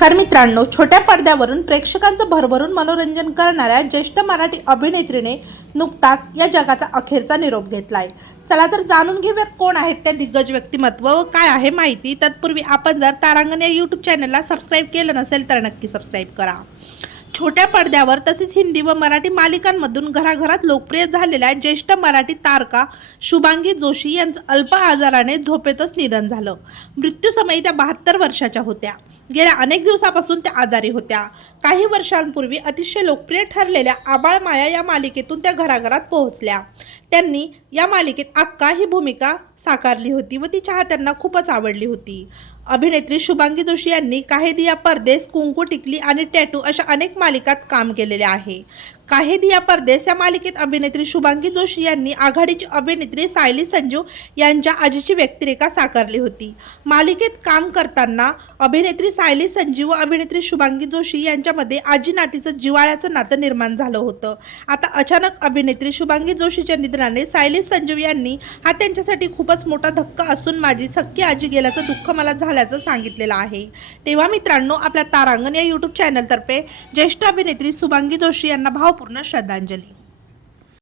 नमस्कार मित्रांनो छोट्या पडद्यावरून प्रेक्षकांचं भरभरून मनोरंजन करणाऱ्या ज्येष्ठ मराठी अभिनेत्रीने नुकताच या जगाचा अखेरचा निरोप घेतलाय. चला तर जाणून घेऊयात कोण आहेत त्या दिग्गज व्यक्तिमत्व व काय आहे माहिती. तत्पूर्वी आपण जर तारांगण या यूट्यूब चॅनलला सबस्क्राईब केलं नसेल तर नक्की सबस्क्राईब करा. छोट्या पडद्यावर तसेच हिंदी व मराठी मालिकांमधून घराघरात लोकप्रिय झालेल्या ज्येष्ठ मराठी तारका शुभांगी जोशी यांचं अल्प आजाराने झोपेतच निधन झालं. मृत्यूसमयी त्या बहात्तर वर्षाच्या होत्या. गेल्या अनेक दिवसापासून त्या आजारी होत्या. काही वर्षांपूर्वी अतिशय लोकप्रिय ठरलेल्या आबाळ माया या मालिकेतून त्या घराघरात पोहोचल्या. त्यांनी या मालिकेत अक्का ही भूमिका साकारली होती व ती चाहत्यांना खूपच आवडली होती. अभिनेत्री शुभांगी जोशी यांनी काहेदिया परदेस कुंकू टिकली आणि टॅटू अशा अनेक मालिकात काम केलेले आहे. काहेदिया परदेस या मालिकेत अभिनेत्री शुभांगी जोशी यांनी आघाडीची अभिनेत्री सायली संजू यांच्या आजीची व्यक्तिरेखा साकारली होती. मालिकेत काम करताना अभिनेत्री सायली संजीव व अभिनेत्री शुभांगी जोशी यांच्यामध्ये आजी नातीचं जिवाळ्याचं नातं निर्माण झालं होतं. आता अचानक अभिनेत्री शुभांगी जोशीच्या निधनाने सायली संजीव यांनी हा त्यांच्यासाठी खूपच मोठा धक्का असून माझी सख्खी आजी गेल्याचं दुःख मला झाल्याचं सांगितलेलं आहे. तेव्हा मित्रांनो आपल्या तारांगण या यूट्यूब चॅनलतर्फे ज्येष्ठ अभिनेत्री शुभांगी जोशी यांना भाव भावपूर्ण श्रद्धांजली.